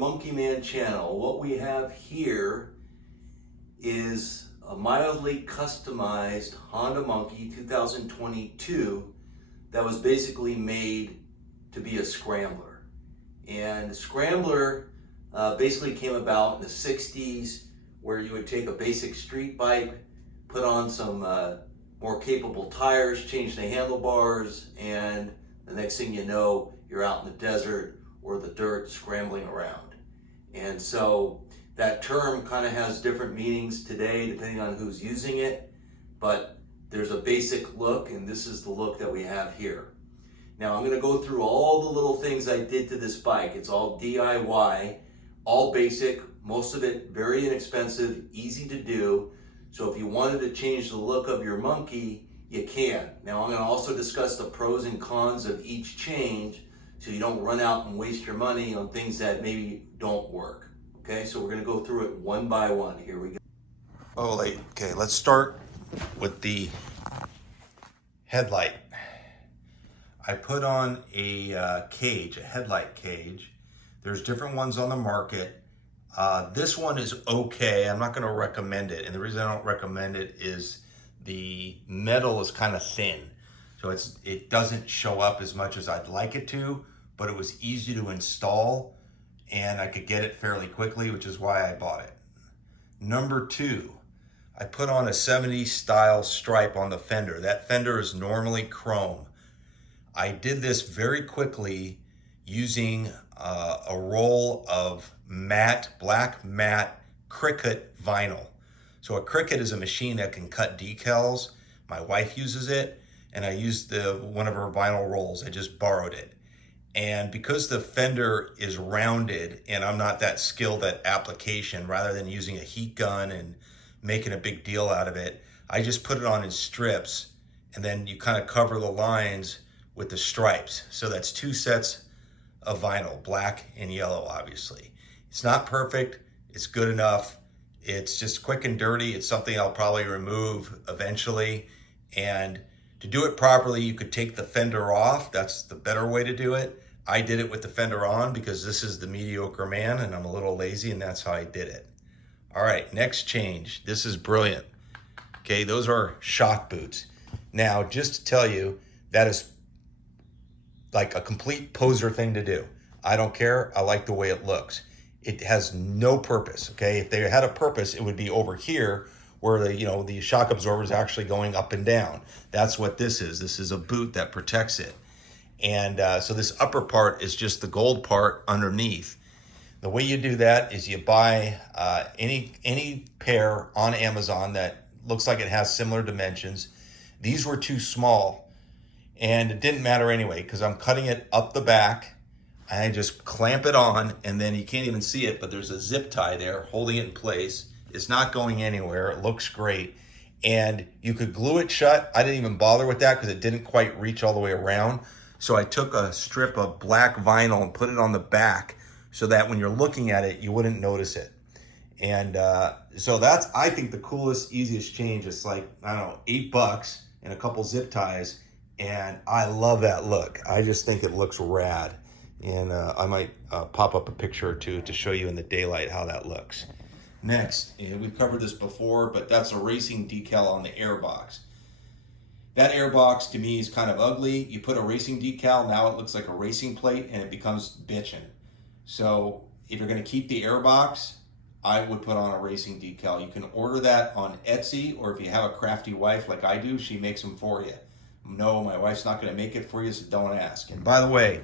Monkey Man channel. What we have here is a mildly customized Honda Monkey 2022 that was basically made to be a Scrambler. And Scrambler basically came about in the 60s, where you would take a basic street bike, put on some more capable tires, change the handlebars, and the next thing you know, you're out in the desert or the dirt scrambling around. And so that term kind of has different meanings today depending on who's using it, but there's a basic look, and this is the look that we have here. Now I'm going to go through all the little things I did to this bike. It's all DIY, all basic, most of it very inexpensive, easy to do. So if you wanted to change the look of your monkey, you can. Now I'm going to also discuss the pros and cons of each change, so you don't run out and waste your money on things that maybe don't work. Okay, so we're going to go through it one by one. Here we go. Okay, let's start with the headlight. I put on a cage, a headlight cage. There's different ones on the market. This one is okay. I'm not going to recommend it. And the reason I don't recommend it is the metal is kind of thin. So it doesn't show up as much as I'd like it to, but it was easy to install and I could get it fairly quickly, which is why I bought it. Number two, I put on a 70s style stripe on the fender. That fender is normally chrome. I did this very quickly using a roll of black matte Cricut vinyl. So a Cricut is a machine that can cut decals. My wife uses it, and I used one of her vinyl rolls. I just borrowed it. And because the fender is rounded and I'm not that skilled at application, rather than using a heat gun and making a big deal out of it, I just put it on in strips, and then you kind of cover the lines with the stripes. So that's two sets of vinyl, black and yellow, obviously. It's not perfect, it's good enough. It's just quick and dirty. It's something I'll probably remove eventually. And to do it properly, you could take the fender off. That's the better way to do it. I did it with the fender on because this is the mediocre man and I'm a little lazy, and that's how I did it. All right, next change. This is brilliant. Okay, those are shock boots. Now, just to tell you, that is like a complete poser thing to do. I don't care. I like the way it looks. It has no purpose, okay? If they had a purpose, it would be over here where the shock absorber is actually going up and down. That's what this is. This is a boot that protects it. And so this upper part is just the gold part underneath. The way you do that is you buy any pair on Amazon that looks like it has similar dimensions. These were too small, and it didn't matter anyway because I'm cutting it up the back. I just clamp it on, and then you can't even see it, but there's a zip tie there holding it in place. It's not going anywhere. It looks great. And you could glue it shut. I didn't even bother with that because it didn't quite reach all the way around. So I took a strip of black vinyl and put it on the back so that when you're looking at it, you wouldn't notice it. And so that's, I think, the coolest, easiest change. It's like, I don't know, $8 and a couple zip ties. And I love that look. I just think it looks rad. And I might pop up a picture or two to show you in the daylight how that looks. Next, we've covered this before, but that's a racing decal on the airbox. That airbox to me is kind of ugly. You put a racing decal, now it looks like a racing plate and it becomes bitchin'. So if you're gonna keep the airbox, I would put on a racing decal. You can order that on Etsy, or if you have a crafty wife like I do, she makes them for you. No, my wife's not gonna make it for you, so don't ask. And by the way,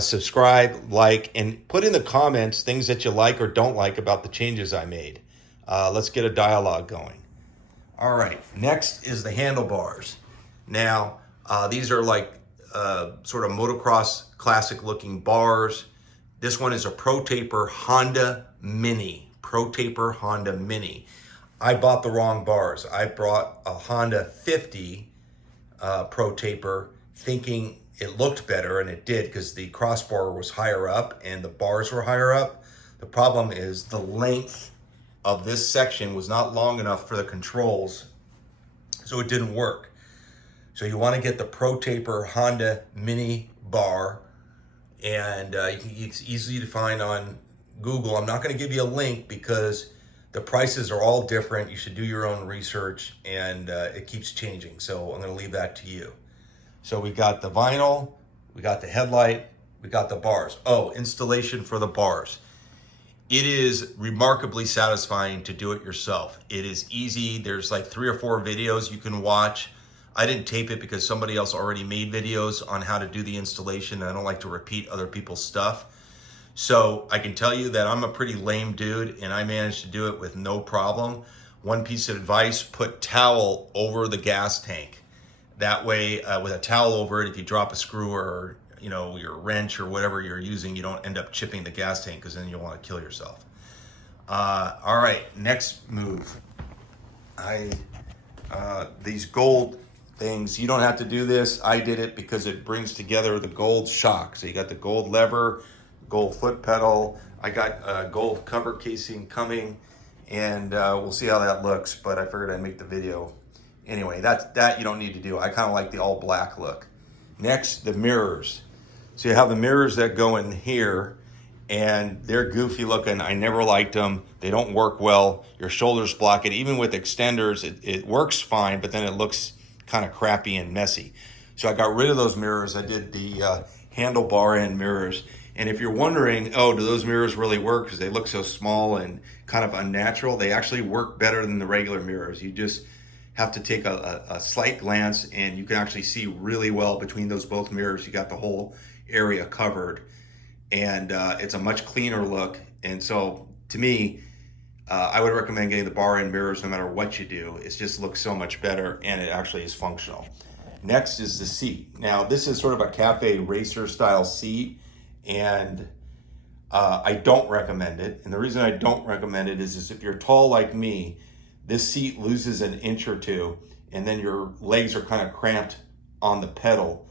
subscribe, like, and put in the comments things that you like or don't like about the changes I made. Let's get a dialogue going. All right, next is the handlebars. Now, these are like sort of motocross classic looking bars. This one is a Pro Taper Honda Mini. Pro Taper Honda Mini. I bought the wrong bars. I brought a Honda 50 Pro Taper thinking it looked better, and it did because the crossbar was higher up and the bars were higher up. The problem is the length of this section was not long enough for the controls, so it didn't work. So you want to get the Pro Taper Honda Mini bar, and it's easy to find on Google. I'm not going to give you a link because the prices are all different. You should do your own research, and it keeps changing. So I'm going to leave that to you. So we got the vinyl, we got the headlight, we got the bars. Oh, installation for the bars. It is remarkably satisfying to do it yourself. It is easy. There's like 3 or 4 videos you can watch. I didn't tape it because somebody else already made videos on how to do the installation. I don't like to repeat other people's stuff. So I can tell you that I'm a pretty lame dude and I managed to do it with no problem. One piece of advice, put towel over the gas tank. That way, with a towel over it, if you drop a screw or your wrench or whatever you're using, you don't end up chipping the gas tank because then you'll want to kill yourself. All right, next move. These gold things, you don't have to do this. I did it because it brings together the gold shock. So you got the gold lever, gold foot pedal. I got a gold cover casing coming, and we'll see how that looks, but I figured I'd make the video. Anyway, that you don't need to do. I kind of like the all black look. Next, the mirrors. So you have the mirrors that go in here, and they're goofy looking. I never liked them. They don't work well. Your shoulders block it. Even with extenders, it works fine, but then it looks kind of crappy and messy. So I got rid of those mirrors. I did the handlebar end mirrors. And if you're wondering, oh, do those mirrors really work because they look so small and kind of unnatural, they actually work better than the regular mirrors. You just have to take a slight glance and you can actually see really well between those both mirrors. You got the whole area covered, and it's a much cleaner look. And so to me, I would recommend getting the bar end mirrors no matter what you do. It just looks so much better and it actually is functional. Next is the seat. Now this is sort of a cafe racer style seat, and I don't recommend it. And the reason I don't recommend it is if you're tall like me, this seat loses an inch or two, and then your legs are kind of cramped on the pedal.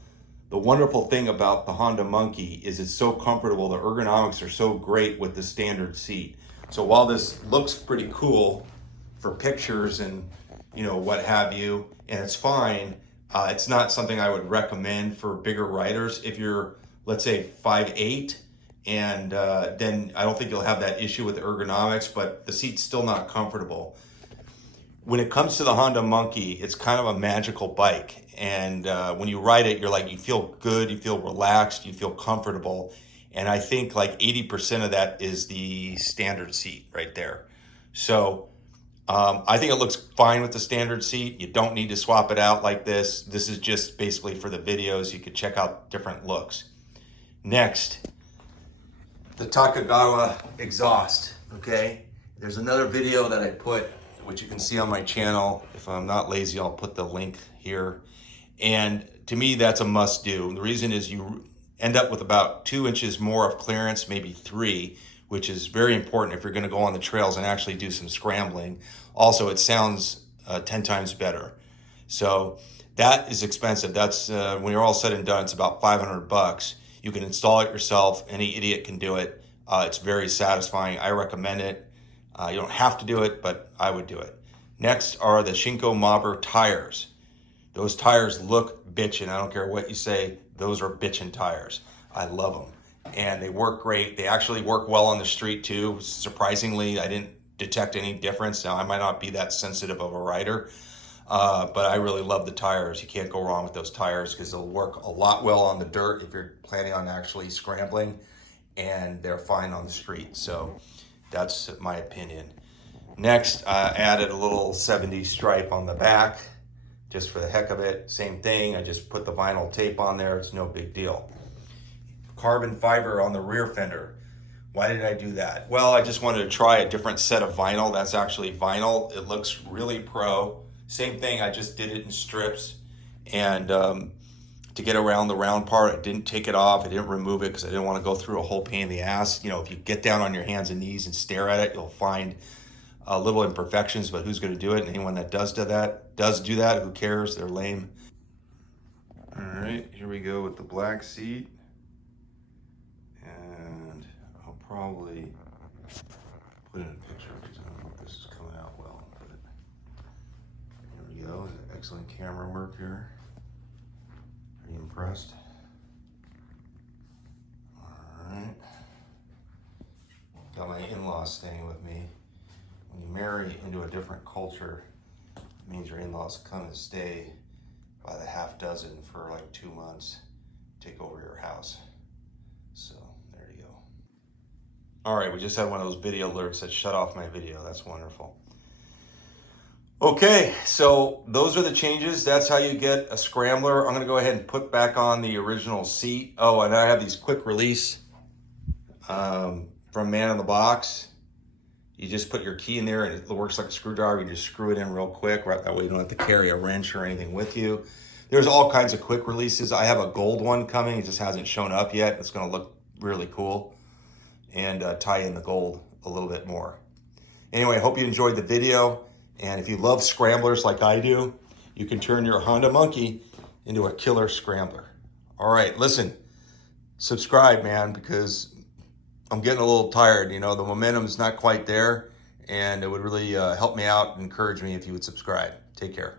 The wonderful thing about the Honda Monkey is it's so comfortable. The ergonomics are so great with the standard seat. So while this looks pretty cool for pictures and what have you, and it's fine, it's not something I would recommend for bigger riders. If you're, let's say, 5'8", and then I don't think you'll have that issue with the ergonomics, but the seat's still not comfortable. When it comes to the Honda Monkey, it's kind of a magical bike. And when you ride it, you feel good, you feel relaxed, you feel comfortable. And I think like 80% of that is the standard seat right there. So I think it looks fine with the standard seat. You don't need to swap it out like this. This is just basically for the videos. You could check out different looks. Next, the Takagawa exhaust, okay? There's another video that I put, which you can see on my channel. If I'm not lazy, I'll put the link here. And to me, that's a must do. The reason is you end up with about 2 inches more of clearance, maybe 3, which is very important if you're gonna go on the trails and actually do some scrambling. Also, it sounds 10 times better. So that is expensive. That's, when you're all said and done, it's about $500. You can install it yourself. Any idiot can do it. It's very satisfying. I recommend it. You don't have to do it, but I would do it. Next are the Shinko Mobber tires. Those tires look bitchin'. I don't care what you say. Those are bitchin' tires. I love them. And they work great. They actually work well on the street too. Surprisingly, I didn't detect any difference. Now, I might not be that sensitive of a rider, but I really love the tires. You can't go wrong with those tires because they'll work a lot well on the dirt if you're planning on actually scrambling, and they're fine on the street. So that's my opinion. Next, I added a little 70s stripe on the back just for the heck of it. Same thing, I just put the vinyl tape on there. It's no big deal. Carbon fiber on the rear fender. Why did I do that? Well, I just wanted to try a different set of vinyl. That's actually vinyl. It looks really pro. Same thing, I just did it in strips. And to get around the round part, I didn't take it off. I didn't remove it because I didn't want to go through a whole pain in the ass. If you get down on your hands and knees and stare at it, you'll find little imperfections, but who's going to do it? And anyone that does do that, who cares? They're lame. All right, here we go with the black seat. And I'll probably put in a picture because I don't know if this is coming out well. But here we go. Excellent camera work here. Are you impressed? All right. Got my in-laws staying with me. When you marry into a different culture, it means your in-laws come and stay by the half dozen for like 2 months, take over your house. So there you go. All right, we just had one of those video alerts that shut off my video. That's wonderful. Okay, so those are the changes. That's how you get a Scrambler. I'm gonna go ahead and put back on the original seat. Oh, and I have these quick release from Man in the Box. You just put your key in there and it works like a screwdriver. You just screw it in real quick. Right, that way you don't have to carry a wrench or anything with you. There's all kinds of quick releases. I have a gold one coming. It just hasn't shown up yet. It's gonna look really cool and tie in the gold a little bit more. Anyway, I hope you enjoyed the video. And if you love scramblers like I do, you can turn your Honda Monkey into a killer scrambler. All right, listen, subscribe, man, because I'm getting a little tired. You know, the momentum's not quite there, and it would really help me out and encourage me if you would subscribe. Take care.